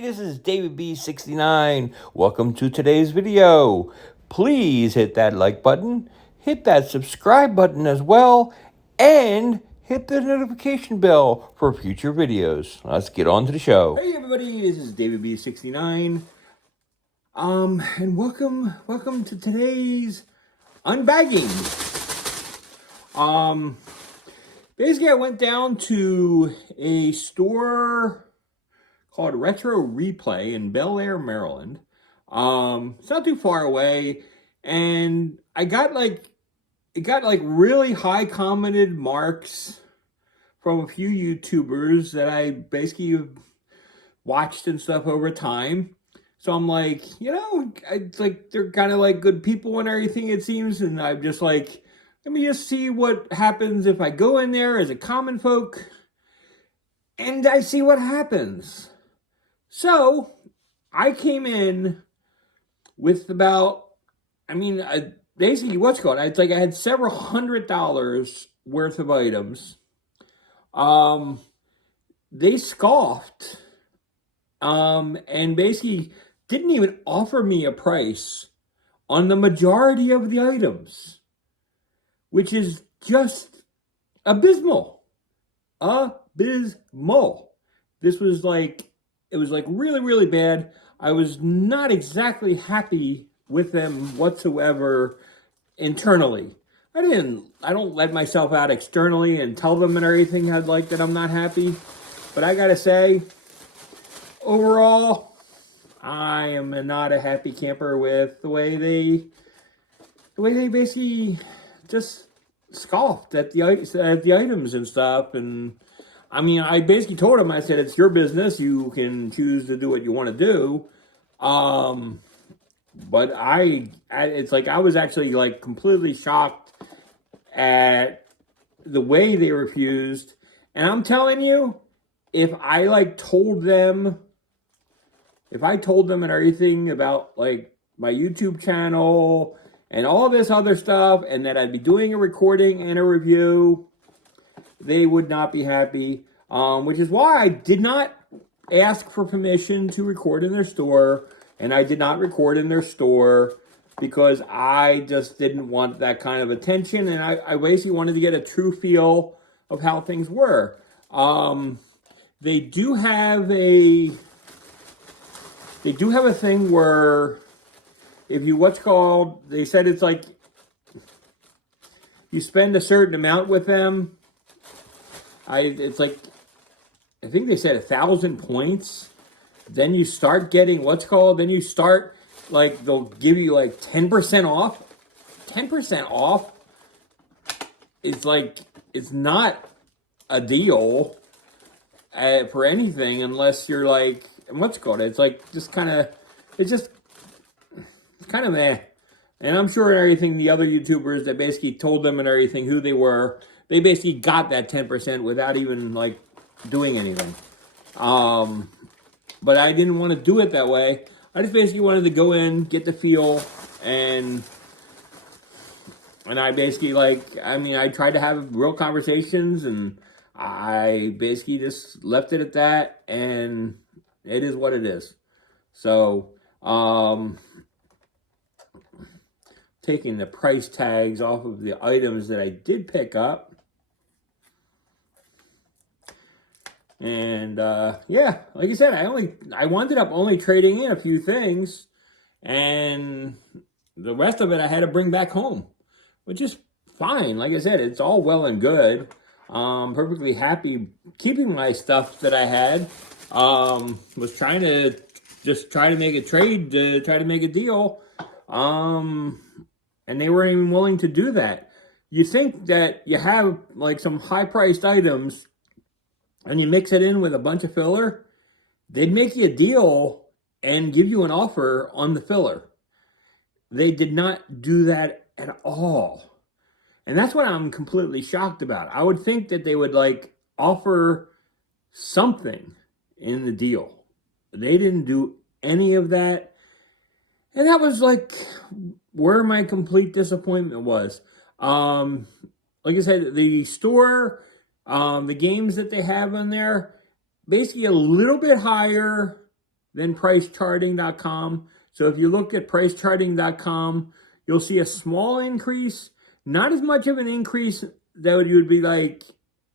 this is David B69. Welcome to today's video. Please hit that like button, hit that subscribe button as well, and hit the notification bell for future videos. Let's get on to the show. Hey everybody, this is David B69. And welcome to today's unbagging. Basically I went down to a store called Retro Replay in Belair, Maryland. It's not too far away, and it got really high commented marks from a few YouTubers that I basically watched and stuff over time. So I'm like, it's like they're kind of like good people and everything, it seems, and I'm just like, let me just see what happens if I go in there as a common folk and I see what happens. So I came in with about, basically what's called, it's like I had several $100 worth of items. They scoffed, and basically didn't even offer me a price on the majority of the items, which is just abysmal. Abysmal. This was like, it was like really, really bad. I was not exactly happy with them whatsoever internally. I don't let myself out externally and tell them and everything I'd like that I'm not happy. But I gotta say, overall, I am not a happy camper with the way they basically just scoffed at the items and stuff. And I basically told him, I said, it's your business. You can choose to do what you want to do. But it's like, I was actually like completely shocked at the way they refused. And I'm telling you, if I told them and everything about like my YouTube channel and all this other stuff, and that I'd be doing a recording and a review, they would not be happy, which is why I did not ask for permission to record in their store, and I did not record in their store because I just didn't want that kind of attention, and I basically wanted to get a true feel of how things were. They do have a thing where if you, they said it's like you spend a certain amount with them. It's like, I think they said 1,000 points. Then you start getting then you start, like, they'll give you like 10% off. 10% off. It's like, it's not a deal for anything unless you're like, it's like, it's kind of meh. And I'm sure and everything, the other YouTubers that basically told them and everything who they were, they basically got that 10% without even like doing anything. But I didn't want to do it that way. I just basically wanted to go in, get the feel, and I basically I tried to have real conversations, and I basically just left it at that, and it is what it is. So, taking the price tags off of the items that I did pick up. And, yeah, like I said, I wound up only trading in a few things, and the rest of it I had to bring back home, which is fine. Like I said, it's all well and good. Perfectly happy keeping my stuff that I had. Was trying to make a trade, to try to make a deal. And they weren't even willing to do that. You think that you have like some high-priced items and you mix it in with a bunch of filler, they'd make you a deal and give you an offer on the filler. They did not do that at all. And that's what I'm completely shocked about. I would think that they would like offer something in the deal. They didn't do any of that. And that was like where my complete disappointment was. Like I said, the store, the games that they have in there, basically a little bit higher than pricecharting.com. So if you look at pricecharting.com, you'll see a small increase, not as much of an increase that you would be like,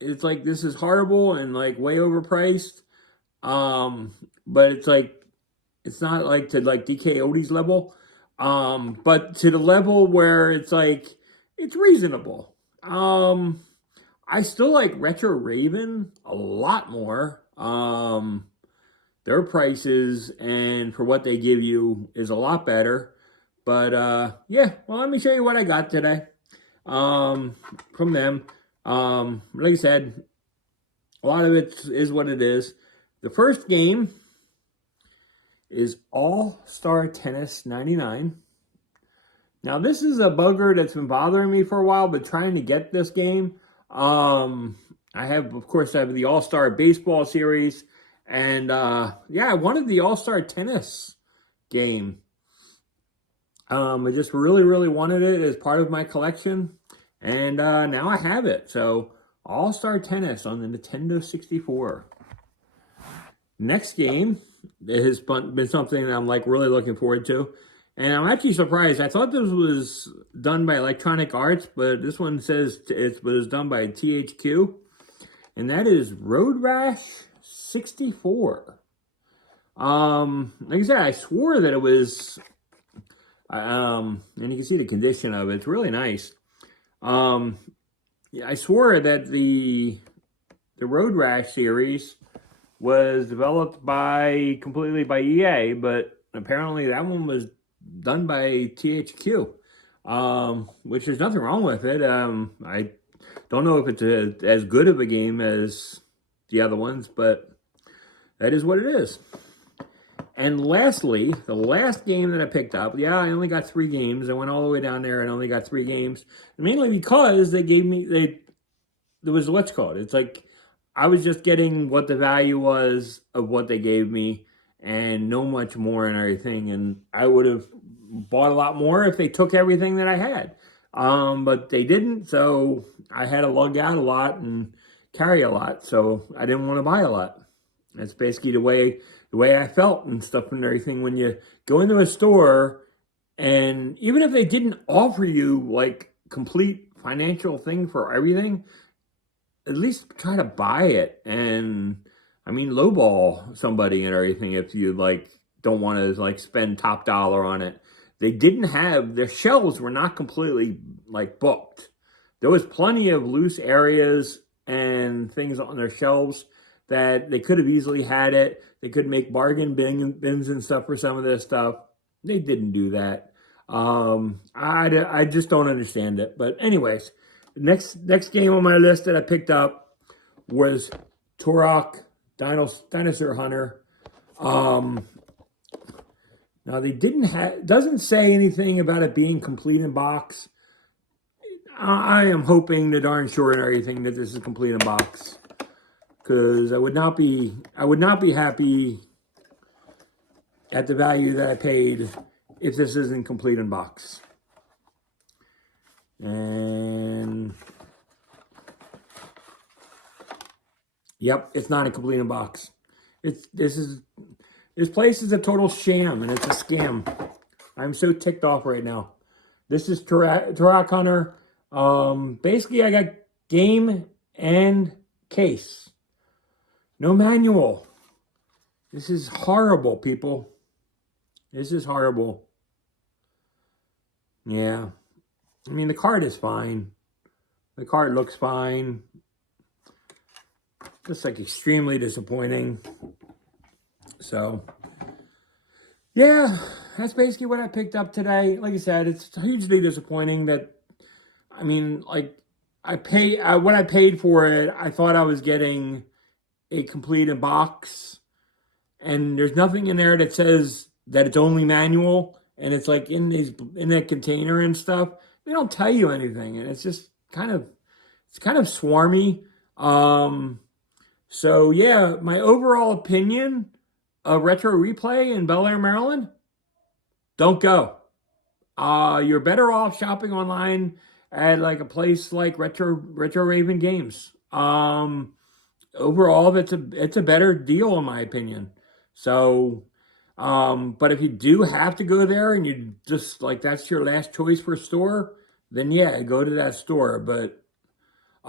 it's like this is horrible and like way overpriced. But it's like it's not like to like DK Odie's level. But to the level where it's like it's reasonable. I still like Retro Raven a lot more. Their prices and for what they give you is a lot better. But yeah, well, let me show you what I got today from them. Like I said, a lot of it is what it is. The first game is All-Star Tennis 99. Now, this is a bugger that's been bothering me for a while, but trying to get this game. I have, of course, I have the All-Star Baseball series. And, yeah, I wanted the All-Star Tennis game. I just really, really wanted it as part of my collection. And now I have it. So, All-Star Tennis on the Nintendo 64. Next game has been something that I'm, like, really looking forward to. And I'm actually surprised. I thought this was done by Electronic Arts, but this one says it was done by THQ. And that is Road Rash 64. Like I said, I swore that it was, and you can see the condition of it. It's really nice. I swore that the Road Rash series was developed completely by EA, but apparently that one was done by THQ, which there's nothing wrong with it. I don't know if it's as good of a game as the other ones, but that is what it is. And lastly, the last game that I picked up, yeah, I only got 3 games. I went all the way down there and only got 3 games, mainly because they gave me, there was what's called. It's like I was just getting what the value was of what they gave me and no much more and everything. And I would have bought a lot more if they took everything that I had. But they didn't, so I had to lug out a lot and carry a lot. So I didn't want to buy a lot. That's basically the way I felt and stuff and everything. When you go into a store, and even if they didn't offer you like complete financial thing for everything, at least try to buy it. And I mean, lowball somebody and everything if you like don't want to like spend top dollar on it. They didn't have, their shelves were not completely like booked. There was plenty of loose areas and things on their shelves that they could have easily had it. They could make bargain bins and stuff for some of this stuff. They didn't do that. I just don't understand it. But anyways, next game on my list that I picked up was Turok Dinosaur Hunter. Now they doesn't say anything about it being complete in box. I am hoping the darn sure and everything that this is complete in box, because I would not be happy at the value that I paid if this isn't complete in box. And yep, it's not a complete in box. This place is a total sham, and it's a scam. I'm so ticked off right now. This is Turok Hunter. Basically, I got game and case. No manual. This is horrible, people. This is horrible. Yeah. I mean, the card is fine. The card looks fine. Just like extremely disappointing. So, yeah, that's basically what I picked up today. Like I said, it's hugely disappointing that, I mean, like, what I paid for it, I thought I was getting a complete in box, and there's nothing in there that says that it's only manual, and it's like in that container and stuff. They don't tell you anything, and it's just kind of swarmy. So yeah, my overall opinion of Retro Replay in Belair, Maryland, don't go. You're better off shopping online at like a place like Retro Raven Games. Overall, it's a better deal in my opinion. So But if you do have to go there and you just like that's your last choice for a store, then yeah, go to that store. But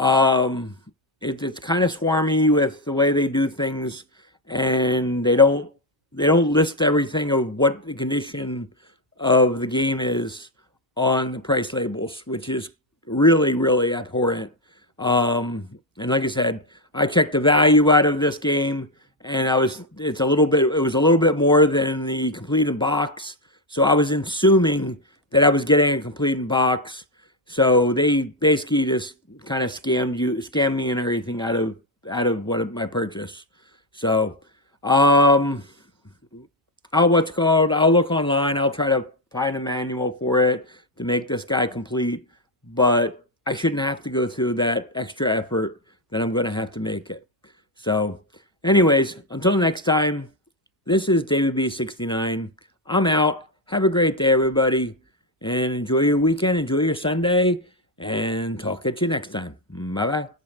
um, it's kind of swarmy with the way they do things, and they don't list everything of what the condition of the game is on the price labels, which is really really abhorrent. And like I said, I checked the value out of this game, and it was a little bit more than the completed box. So I was assuming that I was getting a completed box. So they basically just kind of scammed me and everything out of what my purchase. So, um, I'll look online. I'll try to find a manual for it to make this guy complete. But I shouldn't have to go through that extra effort that I'm going to have to make it. So, anyways, until next time, this is David B69. I'm out. Have a great day, everybody. And enjoy your weekend. Enjoy your Sunday. And talk at you next time. Bye bye.